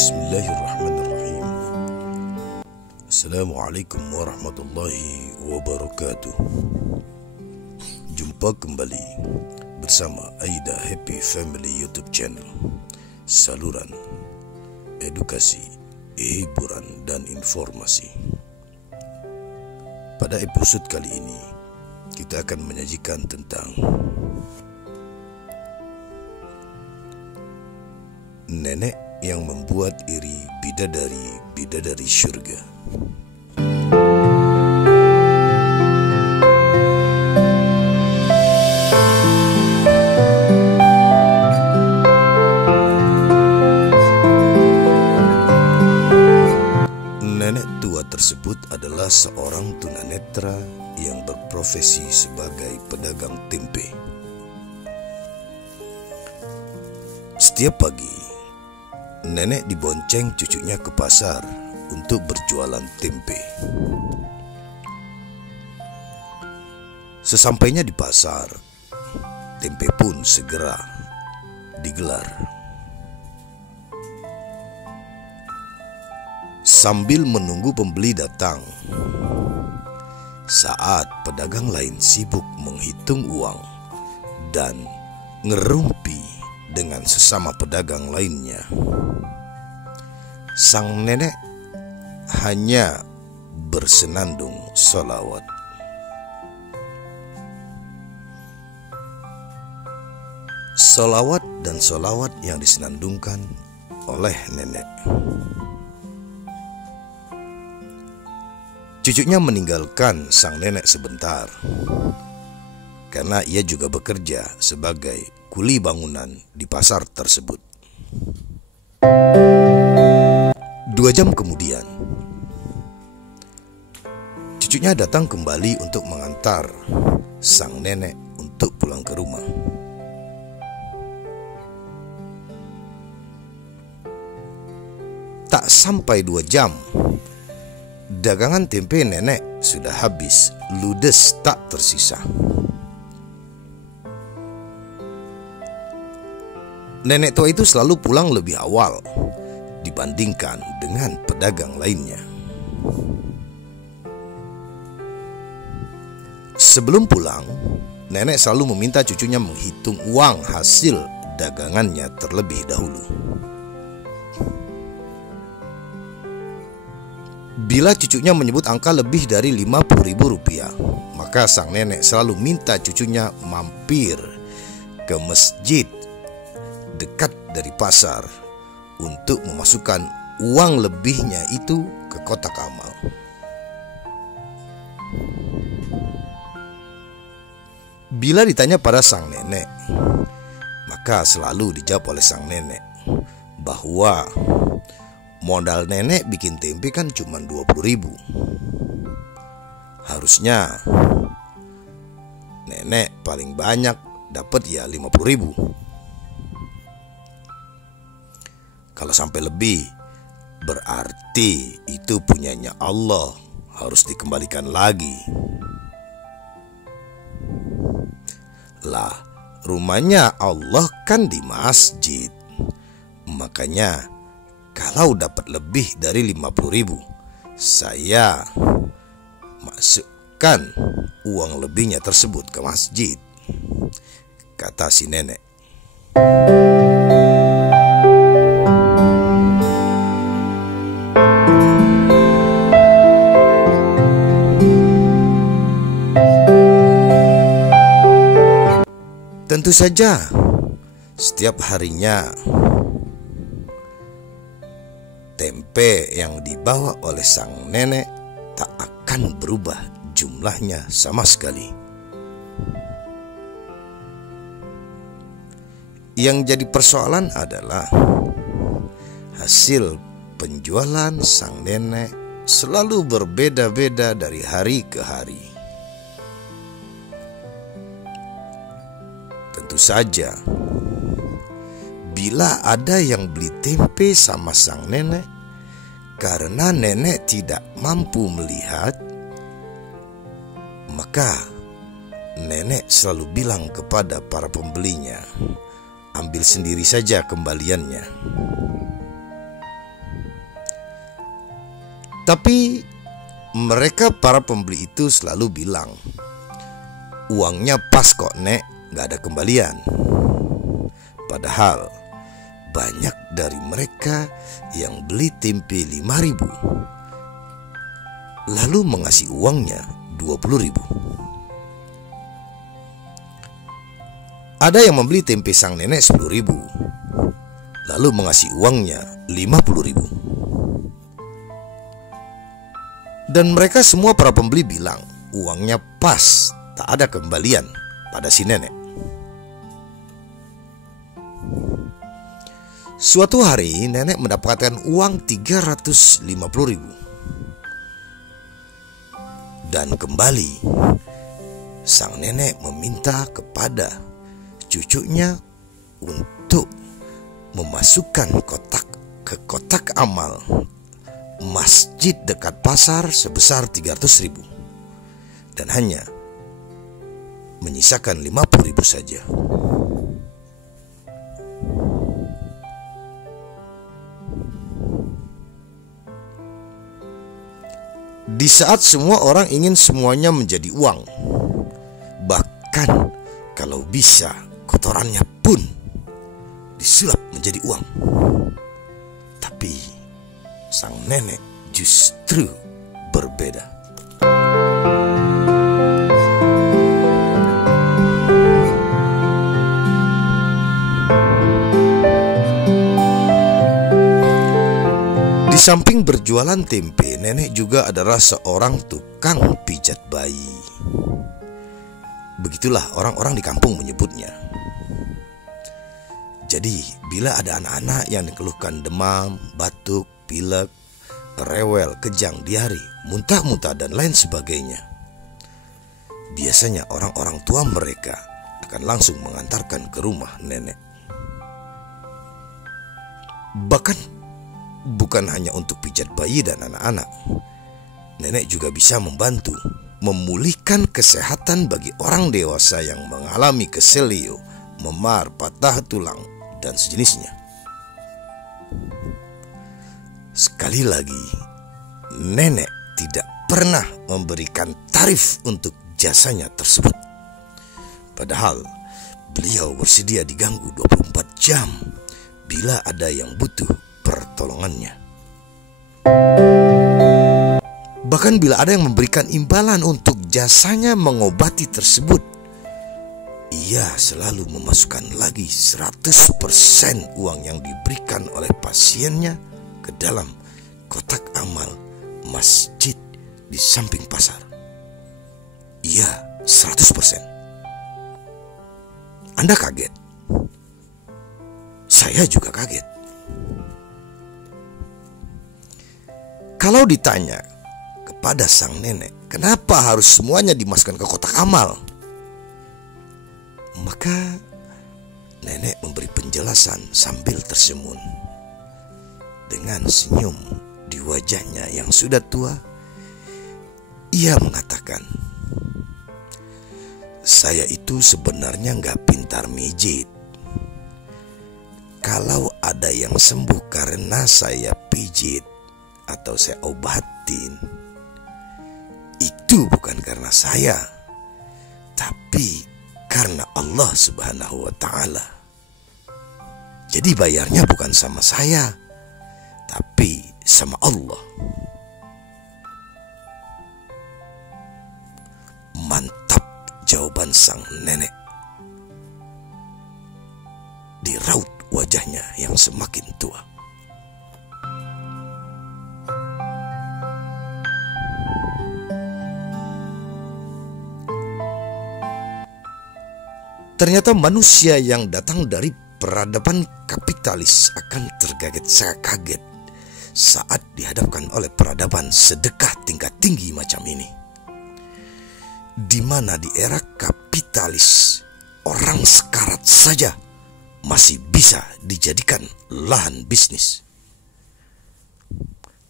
Bismillahirrahmanirrahim. Assalamualaikum warahmatullahi wabarakatuh. Jumpa kembali bersama Aida Happy Family YouTube channel, saluran edukasi, hiburan dan informasi. Pada episode kali ini kita akan menyajikan tentang nenek yang membuat iri bidadari syurga. Nenek tua tersebut adalah seorang tunanetra yang berprofesi sebagai pedagang tempe. Setiap pagi, nenek dibonceng cucunya ke pasar untuk berjualan tempe. Sesampainya di pasar, tempe pun segera digelar. Sambil menunggu pembeli datang, saat pedagang lain sibuk menghitung uang dan ngerumpi dengan sesama pedagang lainnya, sang nenek hanya bersenandung sholawat. Sholawat dan sholawat yang disenandungkan oleh nenek. Cucunya meninggalkan sang nenek sebentar karena ia juga bekerja sebagai kuli bangunan di pasar tersebut. 2 jam kemudian, cucunya datang kembali untuk mengantar sang nenek untuk pulang ke rumah. Tak sampai 2 jam, dagangan tempe nenek sudah habis, ludes tak tersisa. Nenek tua itu selalu pulang lebih awal dibandingkan dengan pedagang lainnya. Sebelum pulang, nenek selalu meminta cucunya menghitung uang hasil dagangannya terlebih dahulu. Bila cucunya menyebut angka lebih dari Rp50.000, maka sang nenek selalu minta cucunya mampir ke masjid dekat dari pasar untuk memasukkan uang lebihnya itu ke kotak amal. Bila ditanya pada sang nenek, maka selalu dijawab oleh sang nenek bahwa modal nenek bikin tempe kan cuma 20.000. Harusnya nenek paling banyak dapat ya 50.000. Kalau sampai lebih, berarti itu punyanya Allah, harus dikembalikan lagi. Lah, rumahnya Allah kan di masjid. Makanya kalau dapat lebih dari 50.000, saya masukkan uang lebihnya tersebut ke masjid, kata si nenek. Tentu saja, setiap harinya tempe yang dibawa oleh sang nenek tak akan berubah jumlahnya sama sekali. Yang jadi persoalan adalah hasil penjualan sang nenek selalu berbeda-beda dari hari ke hari. Tentu saja, bila ada yang beli tempe sama sang nenek karena nenek tidak mampu melihat, maka nenek selalu bilang kepada para pembelinya, ambil sendiri saja kembaliannya. Tapi mereka para pembeli itu selalu bilang, uangnya pas kok nek, gak ada kembalian. Padahal banyak dari mereka yang beli tempe 5.000 lalu mengasih uangnya 20.000. Ada yang membeli tempe sang nenek 10.000 lalu mengasih uangnya 50.000. Dan mereka semua para pembeli bilang uangnya pas, tak ada kembalian pada si nenek. Suatu hari nenek mendapatkan uang 350.000. Dan kembali sang nenek meminta kepada cucunya untuk memasukkan kotak ke kotak amal masjid dekat pasar sebesar 300.000 dan hanya menyisakan 50.000 saja. Di saat semua orang ingin semuanya menjadi uang, bahkan kalau bisa kotorannya pun disulap menjadi uang, tapi sang nenek justru berbeda. Di samping berjualan tempe, nenek juga adalah seorang tukang pijat bayi. Begitulah orang-orang di kampung menyebutnya. Jadi, bila ada anak-anak yang dikeluhkan demam, batuk, pilek, rewel, kejang, diare, muntah-muntah, dan lain sebagainya, biasanya orang-orang tua mereka akan langsung mengantarkan ke rumah nenek. Bahkan, bukan hanya untuk pijat bayi dan anak-anak, nenek juga bisa membantu memulihkan kesehatan bagi orang dewasa yang mengalami keselio, memar, patah tulang, dan sejenisnya. Sekali lagi, nenek tidak pernah memberikan tarif untuk jasanya tersebut. Padahal beliau bersedia diganggu 24 jam bila ada yang butuh pertolongannya. Bahkan bila ada yang memberikan imbalan untuk jasanya mengobati tersebut, ia selalu memasukkan lagi 100% uang yang diberikan oleh pasiennya ke dalam kotak amal masjid di samping pasar. Iya, 100%. Anda kaget? Saya juga kaget. Kalau ditanya kepada sang nenek, kenapa harus semuanya dimasukkan ke kotak amal? Maka nenek memberi penjelasan sambil tersenyum. Dengan senyum di wajahnya yang sudah tua, ia mengatakan, saya itu sebenarnya nggak pintar mijit. Kalau ada yang sembuh karena saya pijit atau saya obatin, itu bukan karena saya, tapi karena Allah Subhanahu wa Ta'ala. Jadi bayarnya bukan sama saya, tapi sama Allah. Mantap jawaban sang nenek. Di raut wajahnya yang semakin tua. Ternyata manusia yang datang dari peradaban kapitalis akan terkaget-kaget saat dihadapkan oleh peradaban sedekah tingkat tinggi macam ini. Di mana di era kapitalis, orang sekarat saja masih bisa dijadikan lahan bisnis.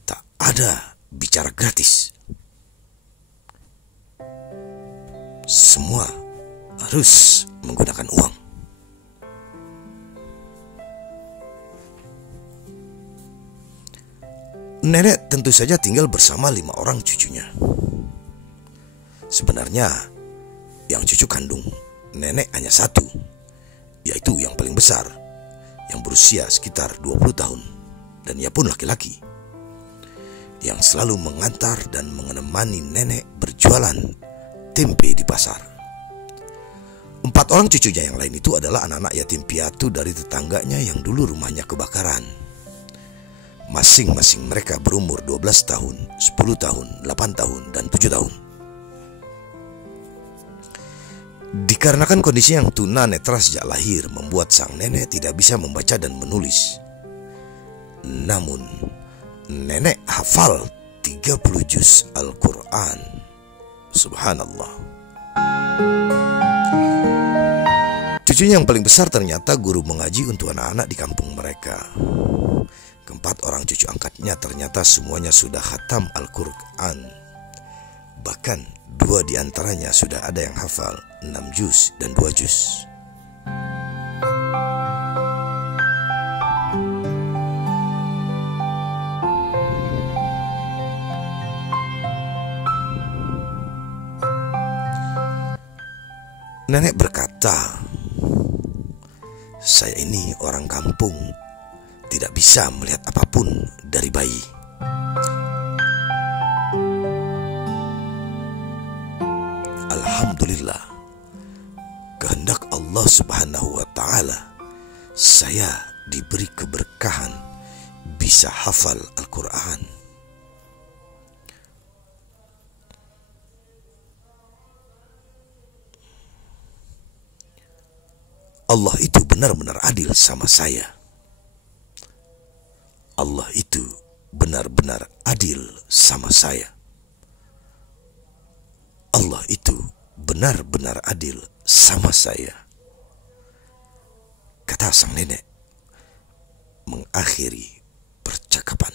Tak ada bicara gratis. Semua harus menggunakan uang. Nenek tentu saja tinggal bersama 5 orang cucunya. Sebenarnya yang cucu kandung nenek hanya satu, yaitu yang paling besar, yang berusia sekitar 20 tahun, dan ia pun laki-laki, yang selalu mengantar dan menemani nenek berjualan tempe di pasar. 4 orang cucunya yang lain itu adalah anak-anak yatim piatu dari tetangganya yang dulu rumahnya kebakaran. Masing-masing mereka berumur 12 tahun, 10 tahun, 8 tahun, dan 7 tahun. Dikarenakan kondisi yang tunanetra sejak lahir membuat sang nenek tidak bisa membaca dan menulis. Namun, nenek hafal 30 juz Al-Quran. Subhanallah. Cucunya yang paling besar ternyata guru mengaji untuk anak-anak di kampung mereka. 4 orang cucu angkatnya ternyata semuanya sudah khatam Al-Quran. Bahkan 2 diantaranya sudah ada yang hafal 6 juz dan 2 juz. Nenek berkata, "Saya ini orang kampung, tidak bisa melihat apapun dari bayi. Alhamdulillah, kehendak Allah Subhanahu wa Ta'ala, saya diberi keberkahan bisa hafal Al-Quran." Allah itu benar-benar adil sama saya. Allah itu benar-benar adil sama saya. Allah itu benar-benar adil sama saya, kata sang nenek mengakhiri percakapan.